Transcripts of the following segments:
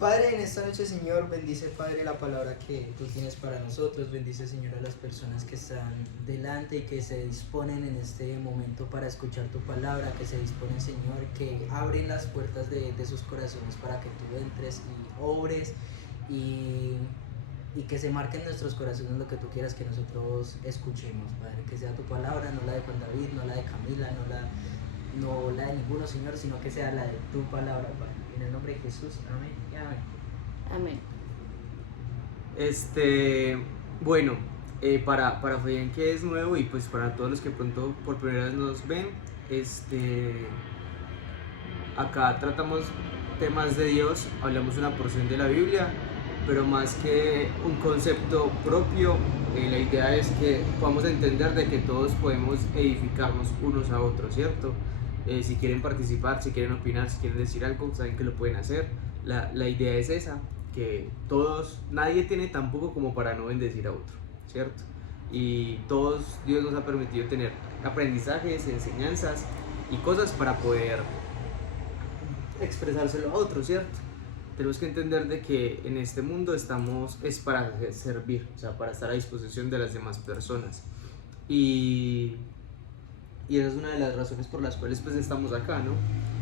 Padre, en esta noche, Señor, bendice, Padre, la palabra que tú tienes para nosotros. Bendice, Señor, a las personas que están delante y que se disponen en este momento para escuchar tu palabra, que se disponen, Señor, que abren las puertas de sus corazones para que tú entres y obres y, y que se marquen nuestros corazones lo que tú quieras que nosotros escuchemos, Padre. Que sea tu palabra, no la de Juan David, no la de Camila, no la de ninguno, Señor, sino que sea la de tu palabra, Padre. En el nombre de Jesús, amén y amén. Amén. Bueno, para Fabián que es nuevo y pues para todos los que pronto por primera vez nos ven, acá tratamos temas de Dios, hablamos una porción de la Biblia, pero más que un concepto propio, la idea es que podamos entender de que todos podemos edificarnos unos a otros, ¿cierto? Si quieren participar, si quieren opinar, si quieren decir algo, saben que lo pueden hacer. La idea es esa, que todos, nadie tiene tan poco como para no bendecir a otro, ¿cierto? Y todos, Dios nos ha permitido tener aprendizajes, enseñanzas y cosas para poder expresárselo a otros, ¿cierto? Tenemos que entender de que en este mundo estamos es para servir, o sea, para estar a disposición de las demás personas. Y esa es una de las razones por las cuales pues estamos acá, ¿no?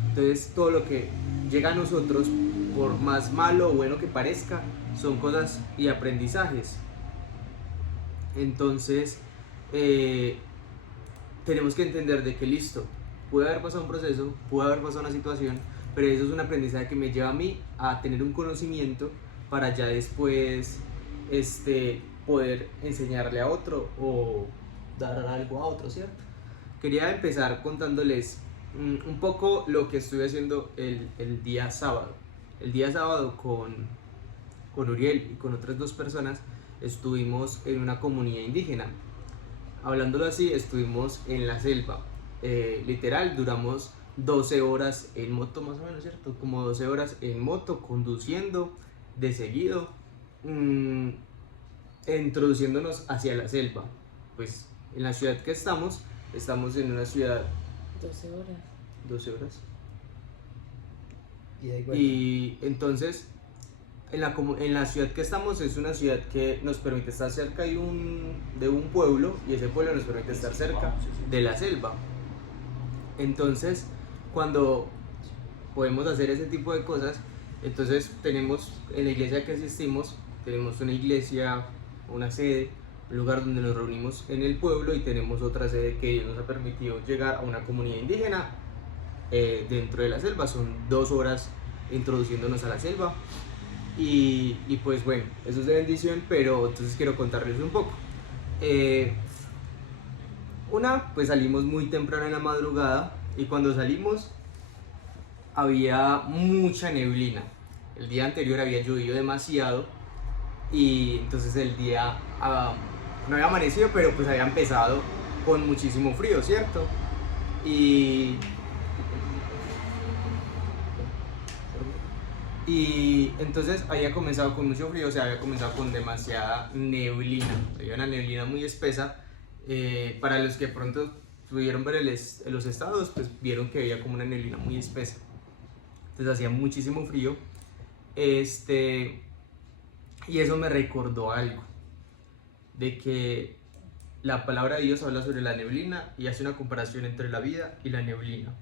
Entonces todo lo que llega a nosotros, por más malo o bueno que parezca, son cosas y aprendizajes. Entonces tenemos que entender de que listo, puede haber pasado un proceso, puede haber pasado una situación, pero eso es un aprendizaje que me lleva a mí a tener un conocimiento para ya después poder enseñarle a otro o dar algo a otro, ¿cierto? Quería empezar contándoles un poco lo que estuve haciendo el día sábado. El día sábado con Uriel y con otras dos personas estuvimos en una comunidad indígena. Hablándolo así, estuvimos en la selva. Literal, duramos 12 horas en moto, más o menos, ¿cierto? Como 12 horas en moto, conduciendo de seguido, introduciéndonos hacia la selva. Pues en la ciudad que estamos en una ciudad... 12 horas. 12 horas. Y Y entonces, en la ciudad que estamos es una ciudad que nos permite estar cerca de un pueblo, y ese pueblo nos permite estar cerca de la selva. Entonces, cuando podemos hacer ese tipo de cosas, entonces tenemos en la iglesia que asistimos, tenemos una iglesia, una sede, un lugar donde nos reunimos en el pueblo, y tenemos otra sede que Dios nos ha permitido llegar a una comunidad indígena dentro de la selva. Son 2 horas introduciéndonos a la selva. Y pues bueno, eso es de bendición, pero entonces quiero contarles un poco. Pues salimos muy temprano en la madrugada, y cuando salimos había mucha neblina. El día anterior había llovido demasiado, y entonces el día no había amanecido, pero pues había empezado con muchísimo frío, ¿cierto? Y entonces había comenzado con mucho frío, o sea, había comenzado con demasiada neblina. Había una neblina muy espesa. Para los que pronto pudieron ver los estados, pues vieron que había como una neblina muy espesa. Entonces hacía muchísimo frío. Y eso me recordó algo, de que la palabra de Dios habla sobre la neblina y hace una comparación entre la vida y la neblina.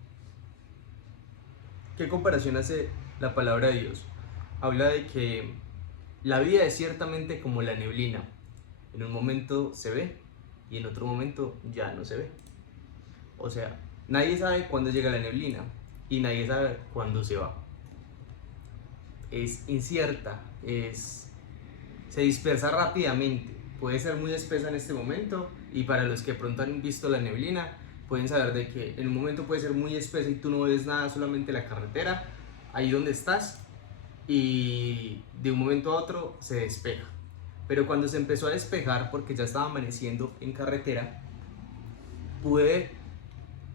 ¿Qué comparación hace la palabra de Dios? Habla de que la vida es ciertamente como la neblina. En un momento se ve y en otro momento ya no se ve. O sea, nadie sabe cuándo llega la neblina y nadie sabe cuándo se va. Es incierta, se dispersa rápidamente. Puede ser muy espesa en este momento, y para los que pronto han visto la neblina, pueden saber de que en un momento puede ser muy espesa y tú no ves nada, solamente la carretera, ahí donde estás, y de un momento a otro se despeja. Pero cuando se empezó a despejar, porque ya estaba amaneciendo en carretera, pude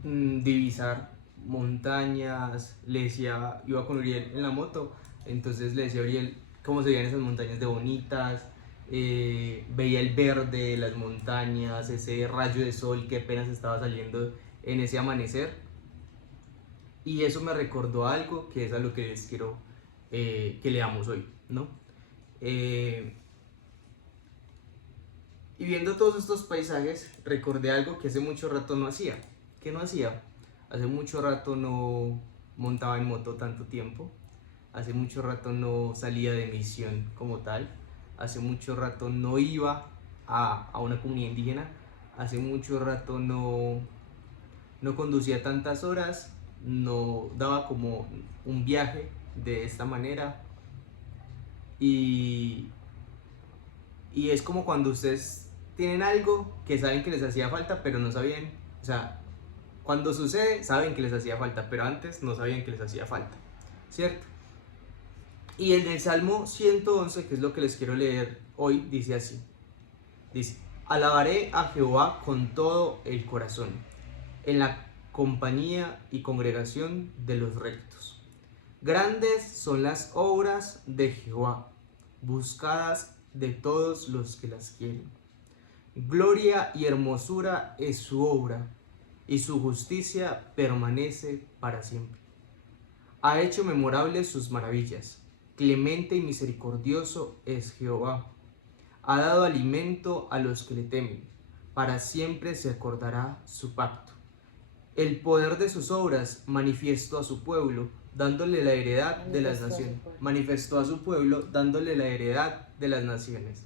divisar montañas. Iba con Uriel en la moto, entonces le decía a Uriel cómo se veían esas montañas de bonitas. Veía el verde de las montañas, ese rayo de sol que apenas estaba saliendo en ese amanecer, y eso me recordó algo que es a lo que les quiero que leamos hoy, ¿no? Y viendo todos estos paisajes, recordé algo que hace mucho rato no hacía. ¿Qué no hacía? Hace mucho rato no montaba en moto tanto tiempo. Hace mucho rato no salía de misión como tal. Hace mucho rato no iba a una comunidad indígena. Hace mucho rato no conducía tantas horas. No daba como un viaje de esta manera. Y es como cuando ustedes tienen algo que saben que les hacía falta, pero no sabían. O sea, cuando sucede, saben que les hacía falta, pero antes no sabían que les hacía falta, ¿cierto? Y el del Salmo 111, que es lo que les quiero leer hoy, dice así. Dice: alabaré a Jehová con todo el corazón, en la compañía y congregación de los rectos. Grandes son las obras de Jehová, buscadas de todos los que las quieren. Gloria y hermosura es su obra, y su justicia permanece para siempre. Ha hecho memorables sus maravillas. Clemente y misericordioso es Jehová. Ha dado alimento a los que le temen. Para siempre se acordará su pacto. El poder de sus obras manifestó a su pueblo, dándole la heredad de las naciones. Manifestó a su pueblo, dándole la heredad de las naciones.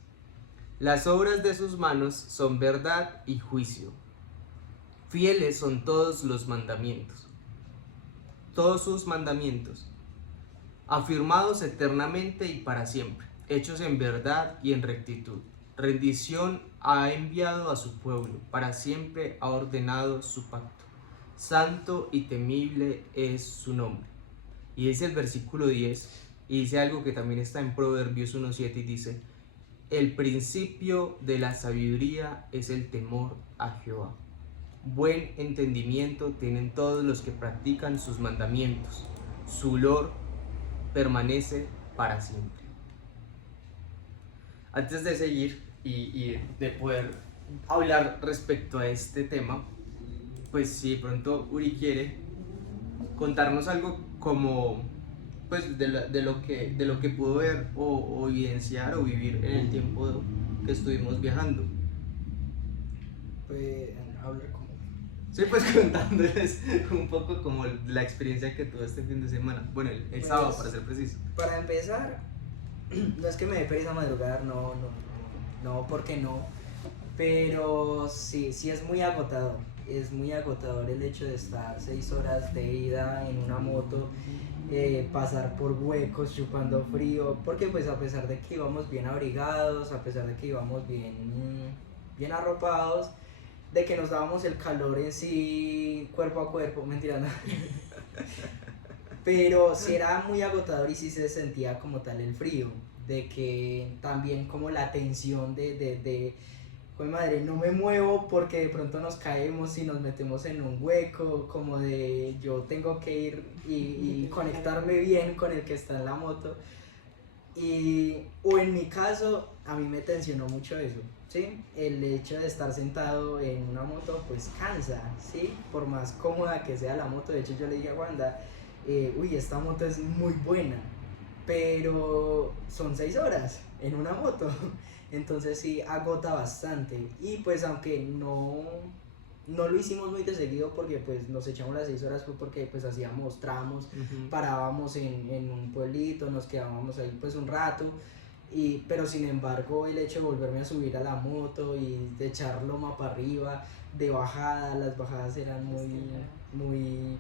Las obras de sus manos son verdad y juicio. Fieles son todos los mandamientos. Todos sus mandamientos, afirmados eternamente y para siempre, hechos en verdad y en rectitud. Rendición ha enviado a su pueblo, para siempre ha ordenado su pacto. Santo y temible es su nombre. Y dice el versículo 10, y dice algo que también está en Proverbios 1:7, y dice: el principio de la sabiduría es el temor a Jehová. Buen entendimiento tienen todos los que practican sus mandamientos. Su olor permanece para siempre. Antes de seguir y de poder hablar respecto a este tema, pues si de pronto Uri quiere contarnos algo como pues de lo que pudo ver o evidenciar o vivir en el tiempo que estuvimos viajando. Pues hablar como... Sí, pues contándoles un poco como la experiencia que tuve este fin de semana. Bueno, el Pues, sábado, para ser preciso. Para empezar, no es que me dé pereza madrugar, no, porque no. Pero sí es muy agotador. Es muy agotador el hecho de estar 6 horas de ida en una moto, pasar por huecos, chupando frío, porque pues a pesar de que íbamos bien abrigados, a pesar de que íbamos bien arropados, de que nos dábamos el calor en sí, cuerpo a cuerpo, mentira, no. Pero sí era muy agotador y sí se sentía como tal el frío, de que también como la tensión pues madre, no me muevo porque de pronto nos caemos y nos metemos en un hueco, como de yo tengo que ir y conectarme bien con el que está en la moto. O en mi caso, a mí me tensionó mucho eso, ¿sí? El hecho de estar sentado en una moto, pues cansa, ¿sí? Por más cómoda que sea la moto. De hecho, yo le dije a Wanda, esta moto es muy buena, pero son 6 horas en una moto. Entonces sí agota bastante. Y pues aunque no lo hicimos muy de seguido, porque pues nos echamos las 6 horas, fue porque pues hacíamos tramos, parábamos en un pueblito, nos quedábamos ahí pues un rato, pero sin embargo el hecho de volverme a subir a la moto y de echar loma para arriba, de bajada, las bajadas eran muy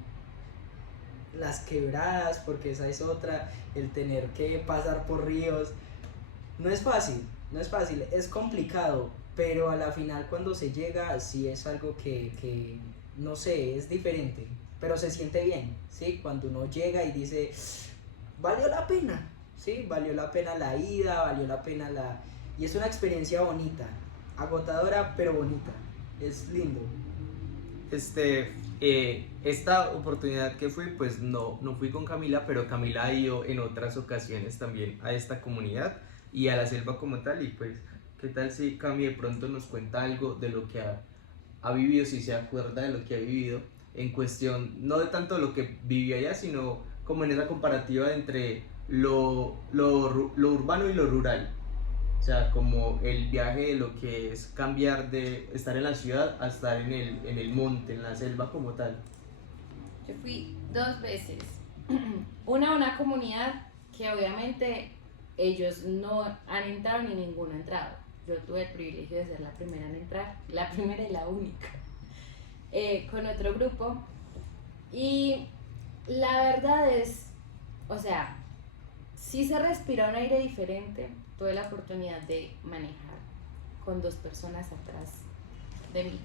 las quebradas, porque esa es otra, el tener que pasar por ríos, no es fácil, es complicado, pero a la final cuando se llega sí es algo que no sé, es diferente, pero se siente bien, ¿sí? Cuando uno llega y dice, valió la pena, ¿sí? Valió la pena la ida, valió la pena y es una experiencia bonita, agotadora pero bonita, es lindo. Esta oportunidad que fui, pues no fui con Camila, pero Camila ha ido en otras ocasiones también a esta comunidad y a la selva como tal, y pues qué tal si Cami de pronto nos cuenta algo de lo que ha vivido, si se acuerda de lo que ha vivido en cuestión, no de tanto lo que vivió allá, sino como en esa comparativa entre lo urbano y lo rural. O sea, como el viaje de lo que es cambiar de estar en la ciudad a estar en el monte, en la selva como tal. Yo fui 2 veces. Una a una comunidad que obviamente ellos no han entrado ni ninguno ha entrado. Yo tuve el privilegio de ser la primera en entrar, la primera y la única, con otro grupo. Y la verdad es, o sea, sí se respira un aire diferente. Tuve la oportunidad de manejar con 2 personas atrás de mí.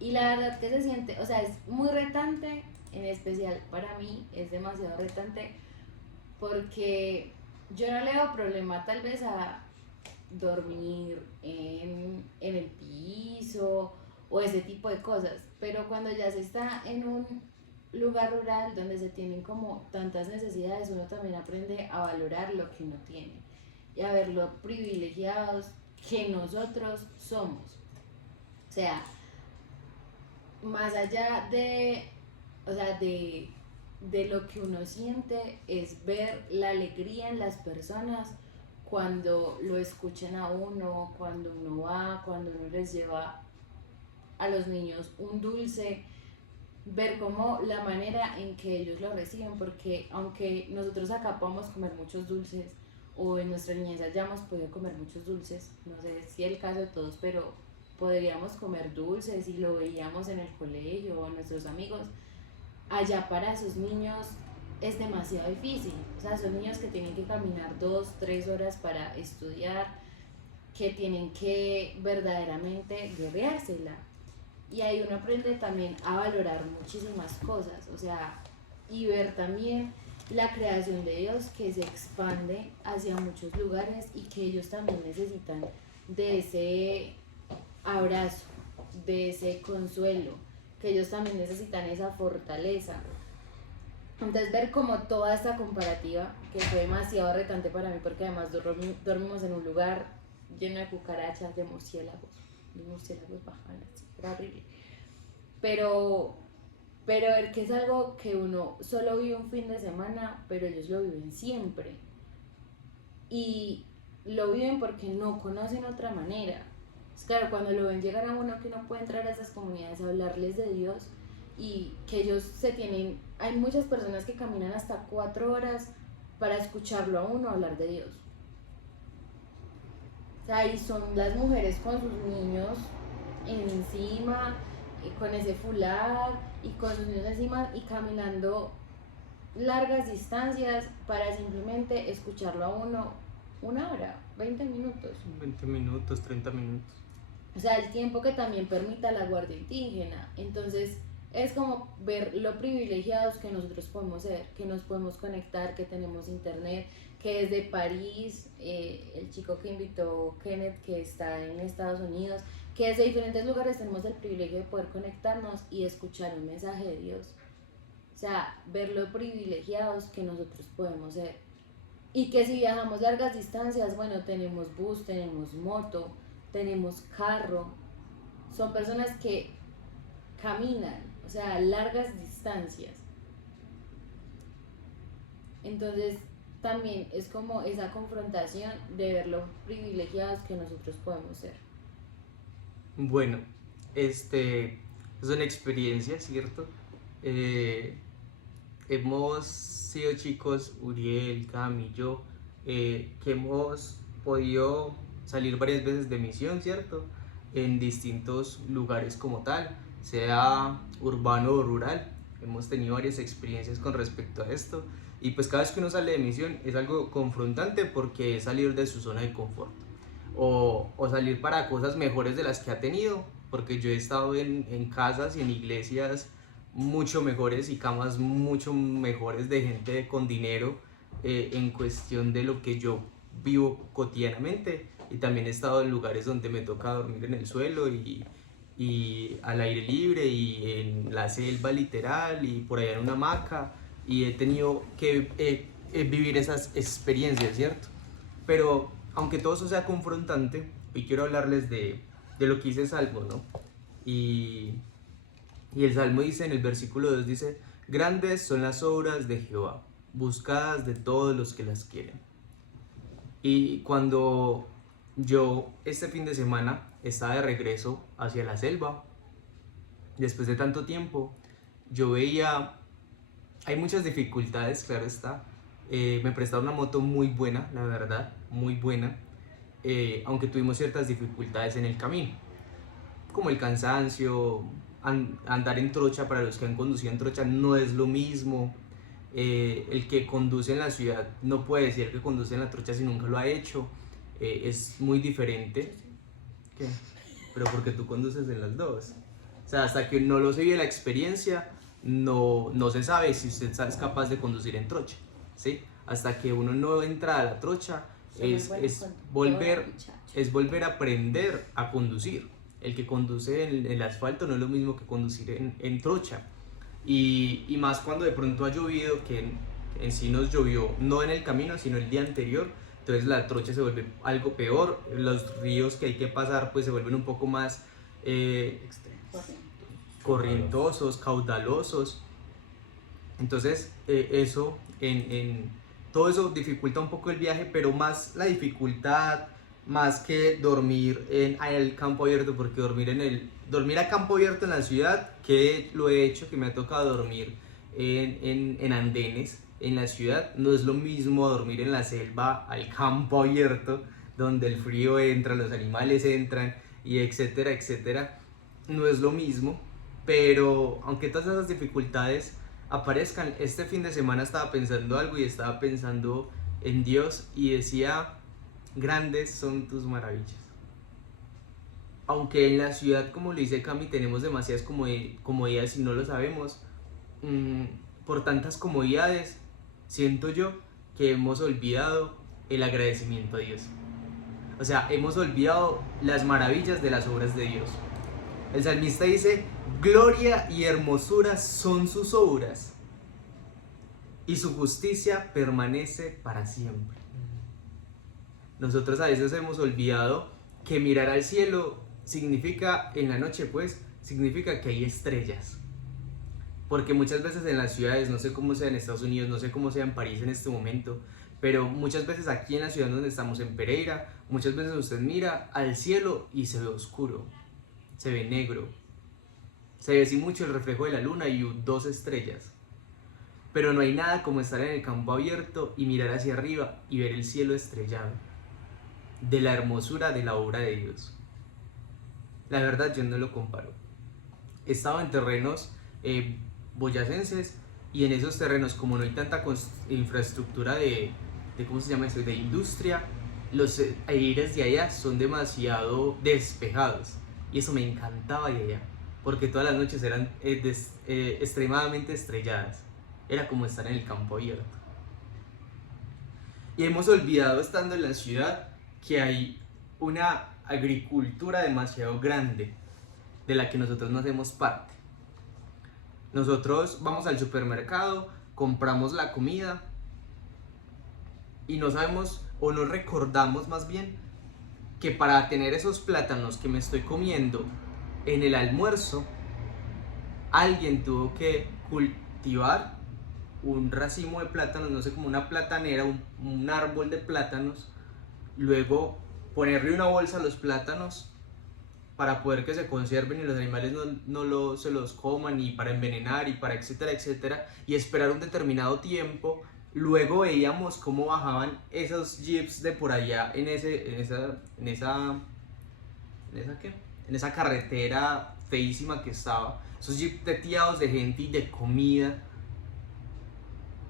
Y la verdad que se siente, o sea, es muy retante, en especial para mí es demasiado retante porque yo no le veo problema tal vez a dormir en el piso o ese tipo de cosas, pero cuando ya se está en un lugar rural donde se tienen como tantas necesidades, uno también aprende a valorar lo que uno tiene y a ver lo privilegiados que nosotros somos. O sea, más allá de, o sea, de lo que uno siente es ver la alegría en las personas cuando lo escuchan a uno, cuando uno va, cuando uno les lleva a los niños un dulce, ver cómo la manera en que ellos lo reciben, porque aunque nosotros acá podamos comer muchos dulces, o en nuestra niñez hayamos podido comer muchos dulces, no sé si es el caso de todos, pero podríamos comer dulces y lo veíamos en el colegio o nuestros amigos, allá para esos niños es demasiado difícil. O sea, son niños que tienen que caminar 2, 3 horas para estudiar, que tienen que verdaderamente guerreársela. Y ahí uno aprende también a valorar muchísimas cosas, o sea, y ver también la creación de Dios que se expande hacia muchos lugares y que ellos también necesitan de ese abrazo, de ese consuelo, que ellos también necesitan esa fortaleza. Entonces ver como toda esta comparativa, que fue demasiado retante para mí porque además dormimos en un lugar lleno de cucarachas, de murciélagos bajaban así, era horrible. Pero ver que es algo que uno solo vive un fin de semana, pero ellos lo viven siempre. Y lo viven porque no conocen otra manera. Es claro, cuando lo ven llegar a uno que no puede entrar a esas comunidades a hablarles de Dios y que ellos hay muchas personas que caminan hasta 4 horas para escucharlo a uno hablar de Dios. O sea, y son las mujeres con sus niños encima, con ese fular y con sus niños encima y caminando largas distancias para simplemente escucharlo a uno 1 hora, 20 minutos. 20 minutos, 30 minutos. O sea, el tiempo que también permita la guardia indígena. Entonces, es como ver lo privilegiados que nosotros podemos ser, que nos podemos conectar, que tenemos internet, que desde París, el chico que invitó Kenneth, que está en Estados Unidos, que desde diferentes lugares tenemos el privilegio de poder conectarnos y escuchar un mensaje de Dios. O sea, ver lo privilegiados que nosotros podemos ser. Y que si viajamos largas distancias, bueno, tenemos bus, tenemos moto, tenemos carro. Son personas que caminan, o sea, largas distancias. Entonces, también es como esa confrontación de ver lo privilegiados que nosotros podemos ser. Bueno, es una experiencia, ¿cierto? Hemos sido chicos, Uriel, Cami y yo, que hemos podido salir varias veces de misión, ¿cierto? En distintos lugares como tal, sea urbano o rural. Hemos tenido varias experiencias con respecto a esto y pues cada vez que uno sale de misión es algo confrontante porque es salir de su zona de confort o salir para cosas mejores de las que ha tenido, porque yo he estado en casas y en iglesias mucho mejores y camas mucho mejores de gente con dinero en cuestión de lo que yo vivo cotidianamente, y también he estado en lugares donde me toca dormir en el suelo y al aire libre y en la selva literal y por allá en una hamaca, y he tenido que vivir esas experiencias, ¿cierto? Pero aunque todo eso sea confrontante, hoy quiero hablarles de lo que dice Salmo, ¿no? Y el Salmo dice en el versículo 2, dice: grandes son las obras de Jehová, buscadas de todos los que las quieren. Y cuando yo este fin de semana estaba de regreso hacia la selva, después de tanto tiempo, yo veía, hay muchas dificultades, claro está. Me prestaron una moto muy buena, la verdad, muy buena, aunque tuvimos ciertas dificultades en el camino, como el cansancio, andar en trocha. Para los que han conducido en trocha no es lo mismo. El que conduce en la ciudad no puede decir que conduce en la trocha si nunca lo ha hecho. Es muy diferente. ¿Qué? Pero porque tú conduces en las dos. O sea, hasta que no lo se vive la experiencia, no se sabe si usted es capaz de conducir en trocha, ¿sí? Hasta que uno no entra a la trocha, es volver a aprender a conducir. El que conduce en el asfalto no es lo mismo que conducir en trocha. Y más cuando de pronto ha llovido, que en sí nos llovió no en el camino, sino el día anterior. Entonces la trocha se vuelve algo peor. Los ríos que hay que pasar pues se vuelven un poco más corrientosos, caudalosos. Entonces todo eso dificulta un poco el viaje, pero más la dificultad, más que dormir en el campo abierto, porque dormir a campo abierto en la ciudad, que lo he hecho, que me ha tocado dormir en andenes en la ciudad, no es lo mismo dormir en la selva al campo abierto, donde el frío entra, los animales entran, y etcétera, etcétera. No es lo mismo, pero aunque todas esas dificultades aparezcan, este fin de semana estaba pensando algo y estaba pensando en Dios y decía: grandes son tus maravillas. Aunque en la ciudad, como lo dice Cami, tenemos demasiadas comodidades y no lo sabemos, por tantas comodidades, siento yo que hemos olvidado el agradecimiento a Dios. O sea, hemos olvidado las maravillas de las obras de Dios. El salmista dice: gloria y hermosura son sus obras, y su justicia permanece para siempre. Nosotros a veces hemos olvidado que mirar al cielo significa, en la noche pues, significa que hay estrellas. Porque muchas veces en las ciudades, no sé cómo sea en Estados Unidos, no sé cómo sea en París en este momento, pero muchas veces aquí en la ciudad donde estamos, en Pereira, muchas veces usted mira al cielo y se ve oscuro, se ve negro, se ve así mucho el reflejo de la luna y 2 estrellas. Pero no hay nada como estar en el campo abierto y mirar hacia arriba y ver el cielo estrellado, de la hermosura de la obra de Dios. La verdad, yo no lo comparo. He estado en terrenos boyacenses, y en esos terrenos, como no hay tanta infraestructura ¿cómo se llama eso?, de industria, los aires de allá son demasiado despejados, y eso me encantaba de allá, porque todas las noches eran extremadamente estrelladas. Era como estar en el campo abierto. Y hemos olvidado, estando en la ciudad, que hay una agricultura demasiado grande de la que nosotros no hacemos parte. Nosotros vamos al supermercado, compramos la comida y no sabemos, o no recordamos más bien, que para tener esos plátanos que me estoy comiendo en el almuerzo, alguien tuvo que cultivar un racimo de plátanos, no sé, como una platanera, un árbol de plátanos, luego ponerle una bolsa a los plátanos para poder que se conserven y los animales se los coman, y para envenenar, y para etcétera, etcétera, y esperar un determinado tiempo. Luego veíamos cómo bajaban esos jeeps de por allá en esa carretera feísima que estaba, esos jeeps teteados de gente y de comida,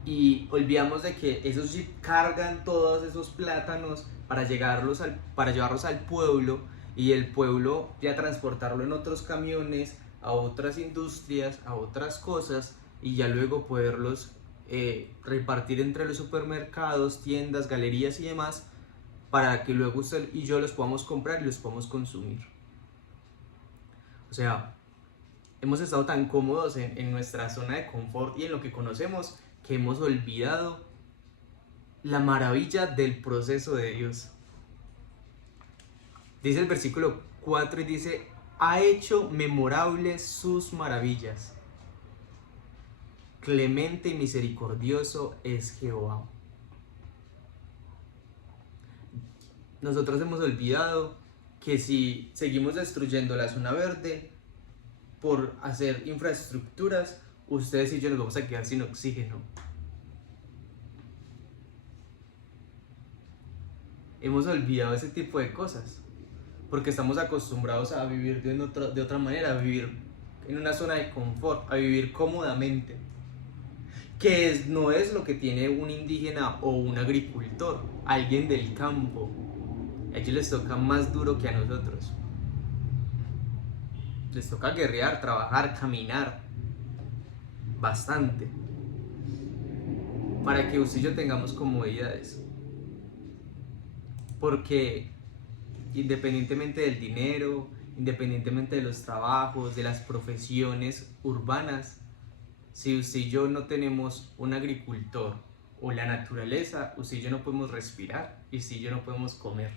y olvidamos de que esos jeeps cargan todos esos plátanos para llevarlos al pueblo, y el pueblo ya transportarlo en otros camiones a otras industrias, a otras cosas, y ya luego poderlos repartir entre los supermercados, tiendas, galerías y demás, para que luego usted y yo los podamos comprar y los podamos consumir. O sea, hemos estado tan cómodos en nuestra zona de confort y en lo que conocemos, que hemos olvidado la maravilla del proceso de Dios. Dice el versículo 4 y dice: ha hecho memorables sus maravillas. clemente y misericordioso es Jehová. Nosotros hemos olvidado que si seguimos destruyendo la zona verde por hacer infraestructuras, ustedes y yo nos vamos a quedar sin oxígeno. Hemos olvidado ese tipo de cosas porque estamos acostumbrados a vivir de otra manera, a vivir en una zona de confort, a vivir cómodamente, que no es lo que tiene un indígena o un agricultor, alguien del campo. A ellos les toca más duro que a nosotros. Les toca guerrear, trabajar, caminar bastante para que usted y yo tengamos comodidades. Porque independientemente del dinero, independientemente de los trabajos, de las profesiones urbanas, si usted y yo no tenemos un agricultor o la naturaleza, usted y yo no podemos respirar y usted y yo no podemos comer.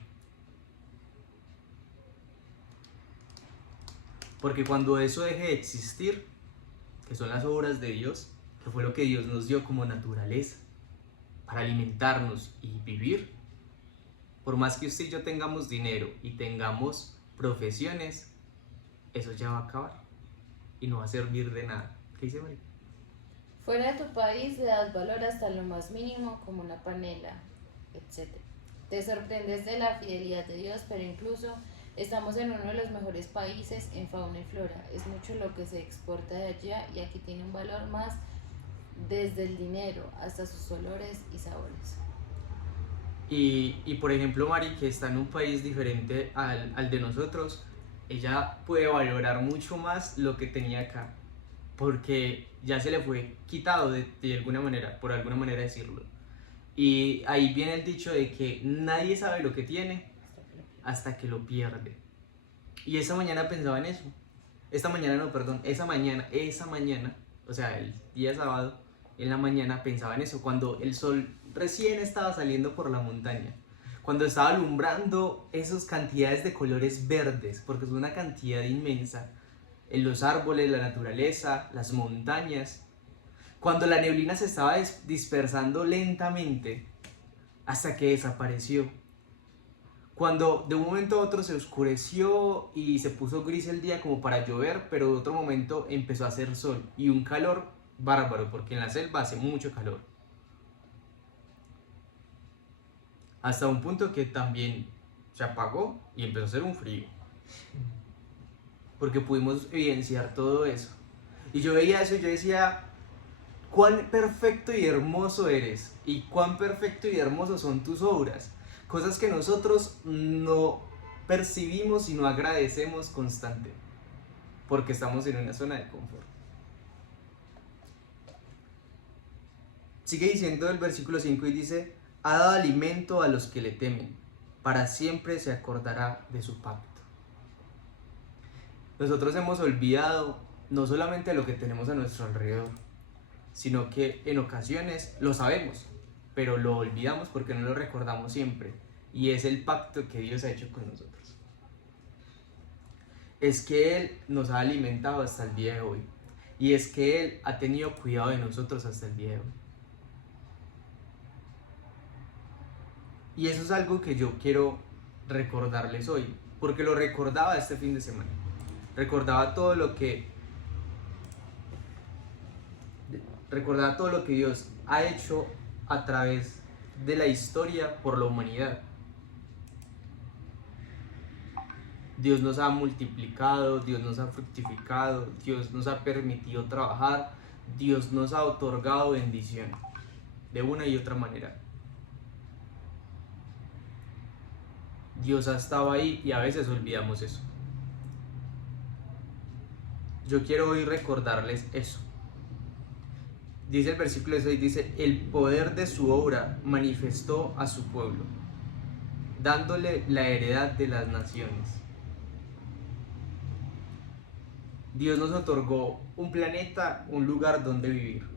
Porque cuando eso deje de existir, que son las obras de Dios, que fue lo que Dios nos dio como naturaleza, para alimentarnos y vivir, por más que usted y yo tengamos dinero y tengamos profesiones, eso ya va a acabar y no va a servir de nada. ¿Qué dice María? Fuera de tu país le das valor hasta lo más mínimo, como una panela, etc. Te sorprendes de la fidelidad de Dios, pero incluso estamos en uno de los mejores países en fauna y flora. Es mucho lo que se exporta de allá y aquí tiene un valor más desde el dinero hasta sus olores y sabores. Y por ejemplo, Mari, que está en un país diferente al de nosotros, ella puede valorar mucho más lo que tenía acá, porque ya se le fue quitado de alguna manera, por alguna manera decirlo. Y ahí viene el dicho de que nadie sabe lo que tiene hasta que lo pierde. Y esa mañana pensaba en eso. Esa mañana, o sea, el día sábado, en la mañana pensaba en eso, cuando el sol recién estaba saliendo por la montaña, cuando estaba alumbrando esas cantidades de colores verdes, porque es una cantidad inmensa, en los árboles, la naturaleza, las montañas, cuando la neblina se estaba dispersando lentamente hasta que desapareció, cuando de un momento a otro se oscureció y se puso gris el día como para llover, pero de otro momento empezó a hacer sol y un calor bárbaro, porque en la selva hace mucho calor. Hasta un punto que también se apagó y empezó a hacer un frío. Porque pudimos evidenciar todo eso. Y yo veía eso y yo decía, cuán perfecto y hermoso eres. Y cuán perfecto y hermoso son tus obras. Cosas que nosotros no percibimos y no agradecemos constante. Porque estamos en una zona de confort. Sigue diciendo el versículo 5 y dice, ha dado alimento a los que le temen, para siempre se acordará de su pacto. Nosotros hemos olvidado no solamente lo que tenemos a nuestro alrededor, sino que en ocasiones lo sabemos, pero lo olvidamos porque no lo recordamos siempre, y es el pacto que Dios ha hecho con nosotros. Es que Él nos ha alimentado hasta el día de hoy, y es que Él ha tenido cuidado de nosotros hasta el día de hoy. Y eso es algo que yo quiero recordarles hoy, porque lo recordaba este fin de semana. Recordaba todo lo que Dios ha hecho a través de la historia por la humanidad. Dios nos ha multiplicado, Dios nos ha fructificado, Dios nos ha permitido trabajar, Dios nos ha otorgado bendición de una y otra manera. Dios ha estado ahí y a veces olvidamos eso. Yo quiero hoy recordarles eso. Dice el versículo 6, dice, el poder de su obra manifestó a su pueblo, dándole la heredad de las naciones. Dios nos otorgó un planeta, un lugar donde vivir.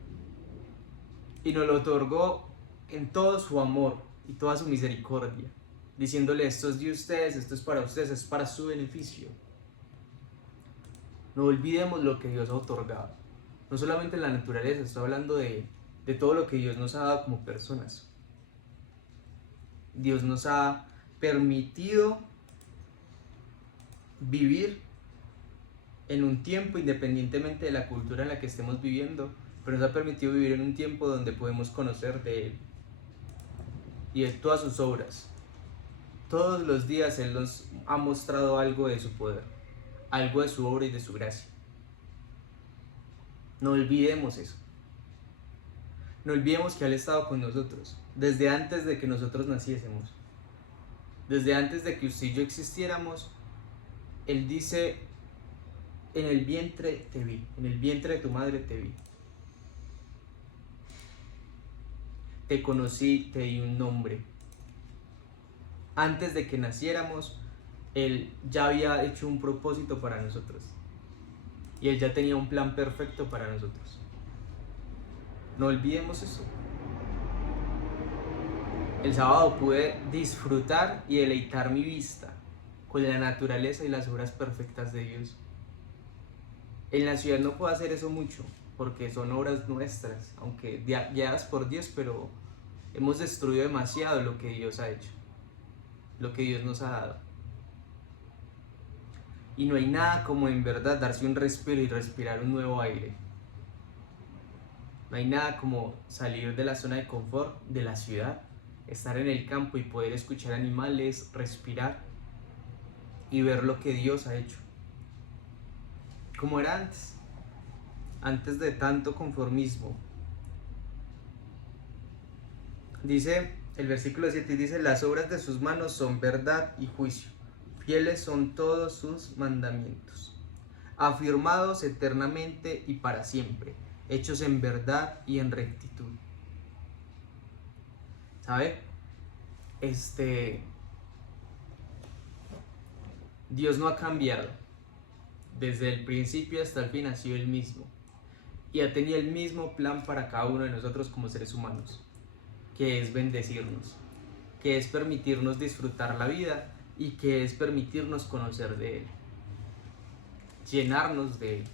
Y nos lo otorgó en todo su amor y toda su misericordia, diciéndole, esto es de ustedes, esto es para ustedes, es para su beneficio. No olvidemos lo que Dios ha otorgado. No solamente en la naturaleza, estoy hablando de todo lo que Dios nos ha dado como personas. Dios nos ha permitido vivir en un tiempo, independientemente de la cultura en la que estemos viviendo, pero nos ha permitido vivir en un tiempo donde podemos conocer de Él y de todas sus obras. Todos los días Él nos ha mostrado algo de su poder, algo de su obra y de su gracia. No olvidemos eso. No olvidemos que Él ha estado con nosotros desde antes de que nosotros naciésemos. Desde antes de que usted y yo existiéramos, Él dice: en el vientre te vi, en el vientre de tu madre te vi. Te conocí, te di un nombre. Antes de que naciéramos, Él ya había hecho un propósito para nosotros. Y Él ya tenía un plan perfecto para nosotros. No olvidemos eso. El sábado pude disfrutar y deleitar mi vista con la naturaleza y las obras perfectas de Dios. En la ciudad no puedo hacer eso mucho, porque son obras nuestras, aunque guiadas por Dios, pero hemos destruido demasiado lo que Dios ha hecho, lo que Dios nos ha dado. Y no hay nada como en verdad darse un respiro y respirar un nuevo aire. No hay nada como salir de la zona de confort de la ciudad, estar en el campo y poder escuchar animales, respirar y ver lo que Dios ha hecho. Como era antes de tanto conformismo. Dice el versículo 7, dice: las obras de sus manos son verdad y juicio, fieles son todos sus mandamientos, afirmados eternamente y para siempre, hechos en verdad y en rectitud. ¿Sabe? Dios no ha cambiado. Desde el principio hasta el fin ha sido el mismo. Y ha tenido el mismo plan para cada uno de nosotros como seres humanos, que es bendecirnos, que es permitirnos disfrutar la vida y que es permitirnos conocer de Él, llenarnos de Él,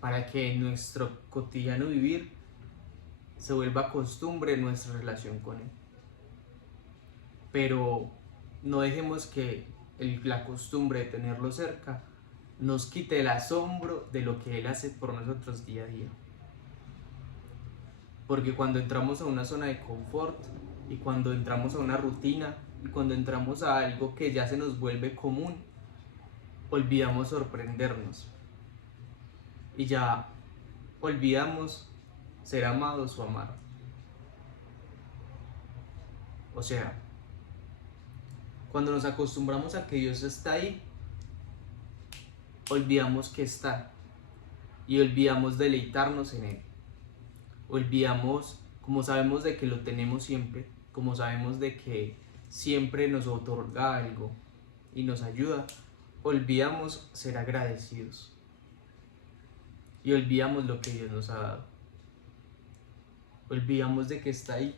para que en nuestro cotidiano vivir se vuelva costumbre nuestra relación con Él. Pero no dejemos que la costumbre de tenerlo cerca nos quite el asombro de lo que Él hace por nosotros día a día. Porque cuando entramos a una zona de confort y cuando entramos a una rutina y cuando entramos a algo que ya se nos vuelve común, olvidamos sorprendernos y ya olvidamos ser amados o amar. O sea, cuando nos acostumbramos a que Dios está ahí, olvidamos que está y olvidamos deleitarnos en Él. Olvidamos, como sabemos de que lo tenemos siempre, como sabemos de que siempre nos otorga algo y nos ayuda, olvidamos ser agradecidos y olvidamos lo que Dios nos ha dado. Olvidamos de que está ahí,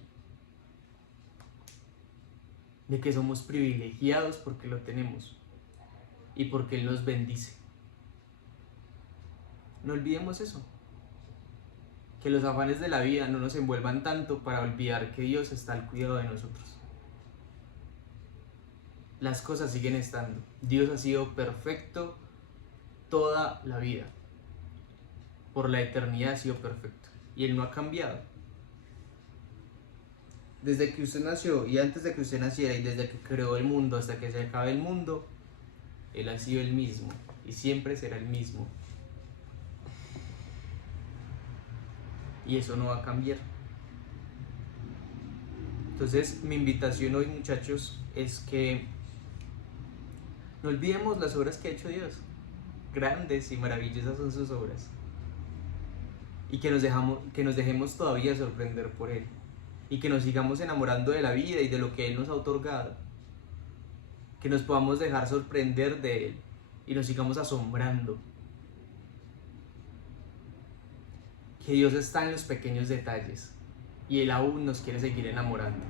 de que somos privilegiados porque lo tenemos y porque Él nos bendice. No olvidemos eso. Que los afanes de la vida no nos envuelvan tanto para olvidar que Dios está al cuidado de nosotros. Las cosas siguen estando. Dios ha sido perfecto toda la vida. Por la eternidad ha sido perfecto. Y Él no ha cambiado. Desde que usted nació y antes de que usted naciera y desde que creó el mundo hasta que se acabe el mundo, Él ha sido el mismo y siempre será el mismo. Y eso no va a cambiar. Entonces mi invitación hoy, muchachos, es que no olvidemos las obras que ha hecho Dios. Grandes y maravillosas son sus obras. Y que nos dejemos todavía sorprender por Él. Y que nos sigamos enamorando de la vida y de lo que Él nos ha otorgado. Que nos podamos dejar sorprender de Él y nos sigamos asombrando. Que Dios está en los pequeños detalles y Él aún nos quiere seguir enamorando.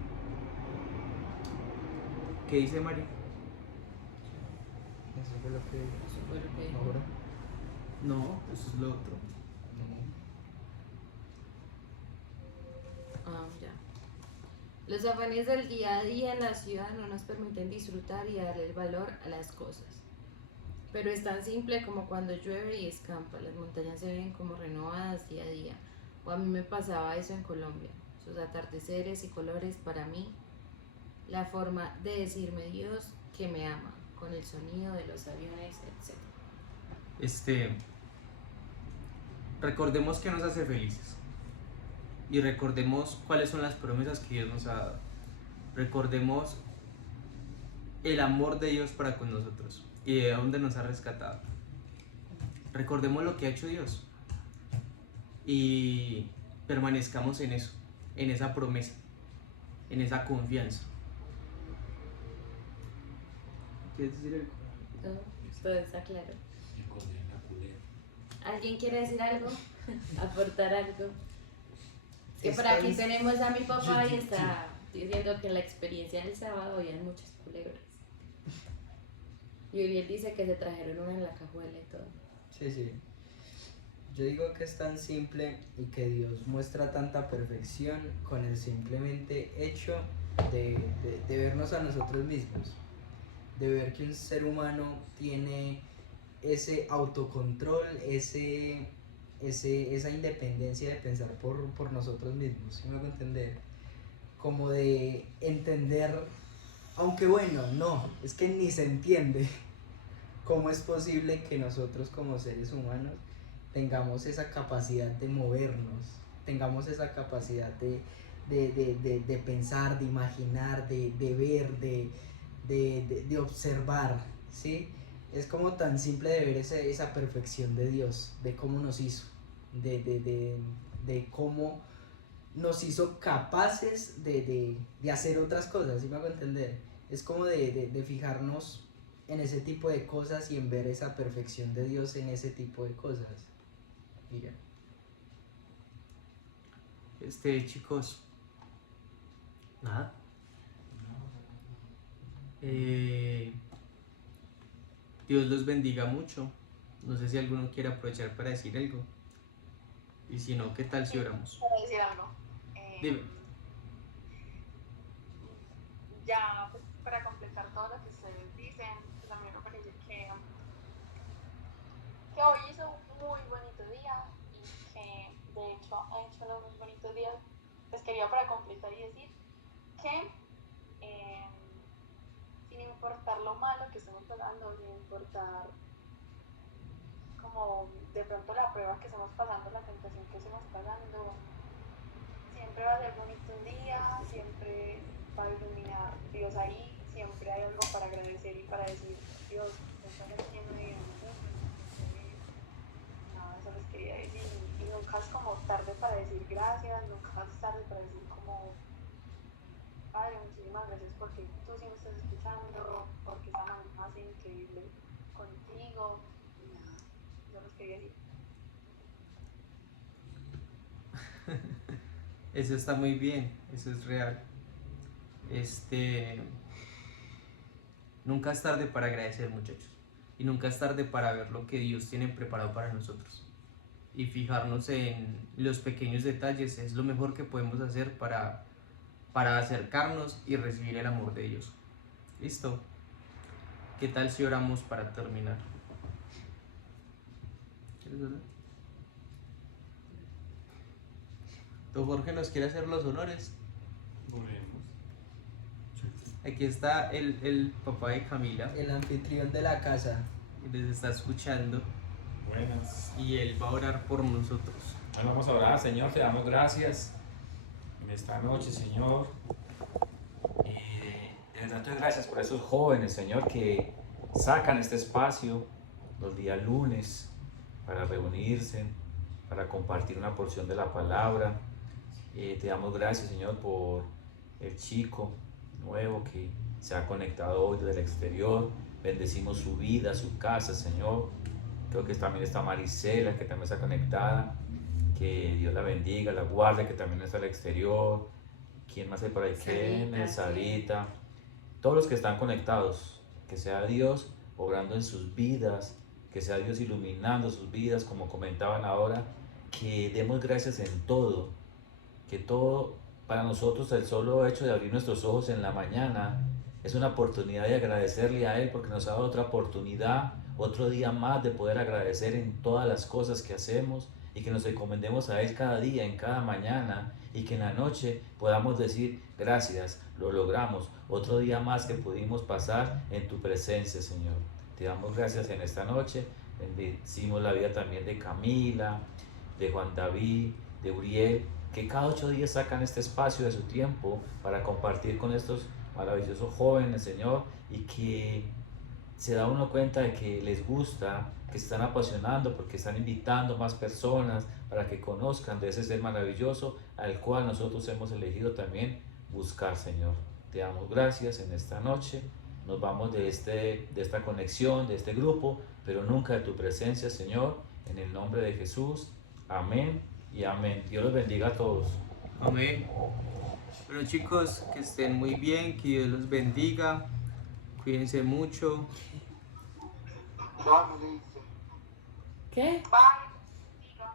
¿Qué dice María? Eso fue lo que Eso fue lo que dijo. ahora. No, eso es lo otro. Ah, ya. Los afanes del día a día en la ciudad no nos permiten disfrutar y darle el valor a las cosas. Pero es tan simple como cuando llueve y escampa. Las montañas se ven como renovadas día a día. O a mí me pasaba eso en Colombia. Sus atardeceres y colores para mí. La forma de decirme Dios que me ama. Con el sonido de los aviones, etc. Recordemos que nos hace felices. Y recordemos cuáles son las promesas que Dios nos ha dado. Recordemos el amor de Dios para con nosotros y de dónde nos ha rescatado. Recordemos lo que ha hecho Dios y permanezcamos en eso, en esa promesa, en esa confianza. ¿Quieres decir algo? Todo está claro. ¿Alguien quiere decir algo? ¿Aportar algo? Que por aquí tenemos a mi papá y está diciendo que en la experiencia del sábado habían muchas culebras. Y Uriel dice que se trajeron una en la cajuela y todo. Sí, sí. Yo digo que es tan simple y que Dios muestra tanta perfección con el simplemente hecho de vernos a nosotros mismos. De ver que un ser humano tiene ese autocontrol, esa independencia de pensar por nosotros mismos, ¿sí me hago entender? Como de entender, aunque bueno, no, es que ni se entiende cómo es posible que nosotros como seres humanos tengamos esa capacidad de movernos, tengamos esa capacidad de pensar, de imaginar, de ver, de observar, ¿sí? Es como tan simple de ver esa perfección de Dios, de cómo nos hizo, de cómo nos hizo capaces de hacer otras cosas, ¿sí me hago entender? Es como de fijarnos en ese tipo de cosas y en ver esa perfección de Dios en ese tipo de cosas. Y ya. Chicos, nada. Dios los bendiga mucho. No sé si alguno quiere aprovechar para decir algo. Y si no, ¿qué tal si oramos? Quiero decir algo. Dime. Ya, pues, para completar todo lo que ustedes dicen, pues a mí me parece que hoy hizo un muy bonito día y que de hecho ha hecho unos muy bonitos días. Pues quería para completar y decir que sin importar lo malo que estemos pasando, sin importar como de pronto la prueba que estamos pasando, la tentación que estamos pasando, siempre va a ser bonito un día, siempre va a iluminar Dios ahí, siempre hay algo para agradecer y para decir, Dios, me estás haciendo bien. Nada, eso les quería decir. Y nunca es como tarde para decir gracias, nunca es tarde para decir como, Padre, muchísimas gracias porque tú sí me estás escuchando, porque esa mamá hace increíble contigo. Y nada, eso les quería decir. Eso está muy bien, eso es real. Nunca es tarde para agradecer, muchachos. Y nunca es tarde para ver lo que Dios tiene preparado para nosotros. Y fijarnos en los pequeños detalles es lo mejor que podemos hacer para acercarnos y recibir el amor de Dios. ¿Listo? ¿Qué tal si oramos para terminar? ¿Quieres orar? ¿Don Jorge nos quiere hacer los honores? Aquí está el papá de Camila. El anfitrión de la casa. Y les está escuchando. Buenas. Y él va a orar por nosotros. Bueno, vamos a orar, Señor, te damos gracias en esta noche, Señor. Les damos gracias por esos jóvenes, Señor, que sacan este espacio los días lunes para reunirse, para compartir una porción de la palabra. Te damos gracias, Señor, por el chico nuevo que se ha conectado hoy desde el exterior. Bendecimos su vida, su casa, Señor. Creo que también está Marisela, que también está conectada. Que Dios la bendiga, la guarde, que también está al exterior. ¿Quién más hay por ahí? Kenneth, Sarita. Todos los que están conectados. Que sea Dios obrando en sus vidas. Que sea Dios iluminando sus vidas, como comentaban ahora. Que demos gracias en todo. Que todo para nosotros el solo hecho de abrir nuestros ojos en la mañana es una oportunidad de agradecerle a Él porque nos ha dado otra oportunidad, otro día más de poder agradecer en todas las cosas que hacemos y que nos encomendemos a Él cada día, en cada mañana, y que en la noche podamos decir gracias, lo logramos, otro día más que pudimos pasar en tu presencia, Señor. Te damos gracias en esta noche, bendecimos la vida también de Camila, de Juan David, de Uriel, que cada 8 días sacan este espacio de su tiempo para compartir con estos maravillosos jóvenes, Señor, y que se da uno cuenta de que les gusta, que se están apasionando porque están invitando más personas para que conozcan de ese ser maravilloso al cual nosotros hemos elegido también buscar, Señor. Te damos gracias en esta noche, nos vamos de esta conexión, de este grupo, pero nunca de tu presencia, Señor, en el nombre de Jesús. Amén y amén. Dios los bendiga a todos. Amén. Bueno, chicos, que estén muy bien, que Dios los bendiga, cuídense mucho. ¿Qué? Bye. Diga.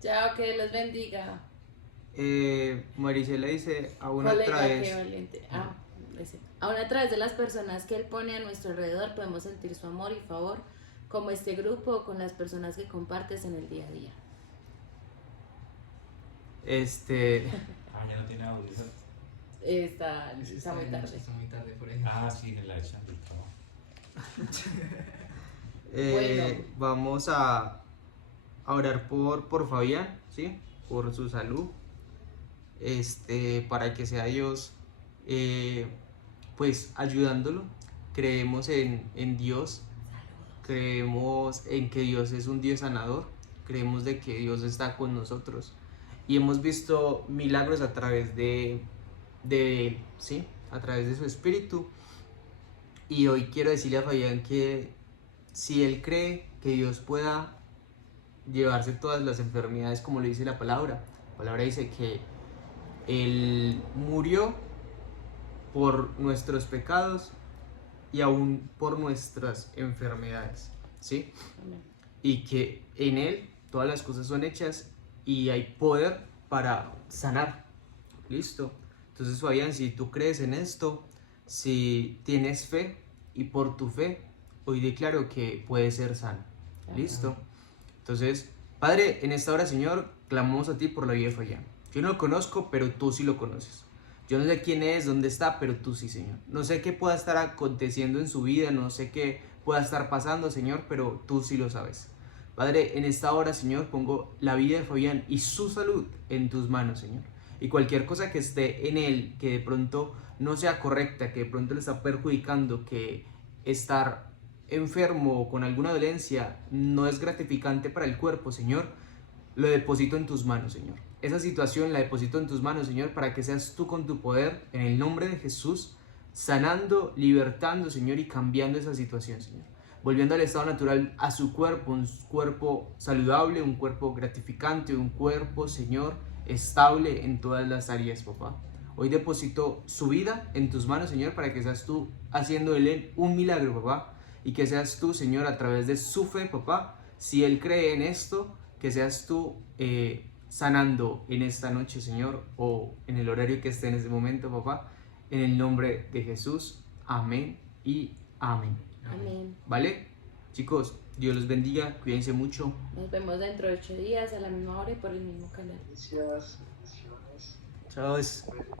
Chao, que los bendiga. Maricela dice, aún a Colega, través, qué valiente. Aún a través de las personas que Él pone a nuestro alrededor podemos sentir su amor y favor, como este grupo o con las personas que compartes en el día a día. Ya no tiene audio. Está muy tarde. Está muy tarde, por ejemplo. Sí, en la echan del trabajo. Bueno. Vamos a orar por Fabián, ¿sí? Por su salud, para que sea Dios pues ayudándolo. Creemos en Dios, creemos en que Dios es un Dios sanador, creemos de que Dios está con nosotros y hemos visto milagros a través de él, ¿sí? A través de su espíritu. Y hoy quiero decirle a Fabián que si él cree que Dios pueda llevarse todas las enfermedades como lo dice la palabra dice que Él murió por nuestros pecados y aún por nuestras enfermedades, ¿sí? Amén. Y que en Él todas las cosas son hechas y hay poder para sanar. ¿Listo? Entonces, Fabián, si tú crees en esto, si tienes fe y por tu fe, hoy declaro que puedes ser sano. ¿Listo? Entonces, Padre, en esta hora, Señor, clamamos a ti por la vida de Fabián. Yo no lo conozco, pero tú sí lo conoces. Yo no sé quién es, dónde está, pero tú sí, Señor. No sé qué pueda estar aconteciendo en su vida, no sé qué pueda estar pasando, Señor, pero tú sí lo sabes. Padre, en esta hora, Señor, pongo la vida de Fabián y su salud en tus manos, Señor. Y cualquier cosa que esté en él, que de pronto no sea correcta, que de pronto le está perjudicando, que estar enfermo o con alguna dolencia no es gratificante para el cuerpo, Señor, lo deposito en tus manos, Señor. Esa situación la deposito en tus manos, Señor, para que seas tú con tu poder, en el nombre de Jesús, sanando, libertando, Señor, y cambiando esa situación, Señor. Volviendo al estado natural a su cuerpo, un cuerpo saludable, un cuerpo gratificante, un cuerpo, Señor, estable en todas las áreas, papá. Hoy deposito su vida en tus manos, Señor, para que seas tú haciendo de él un milagro, papá. Y que seas tú, Señor, a través de su fe, papá, si él cree en esto, que seas tú sanando en esta noche, Señor, o en el horario que esté en ese momento, papá, en el nombre de Jesús. Amén y amén. Amén. ¿Vale? Chicos, Dios los bendiga, cuídense mucho. Nos vemos dentro de 8 días a la misma hora y por el mismo canal. Gracias, bendiciones. Chao.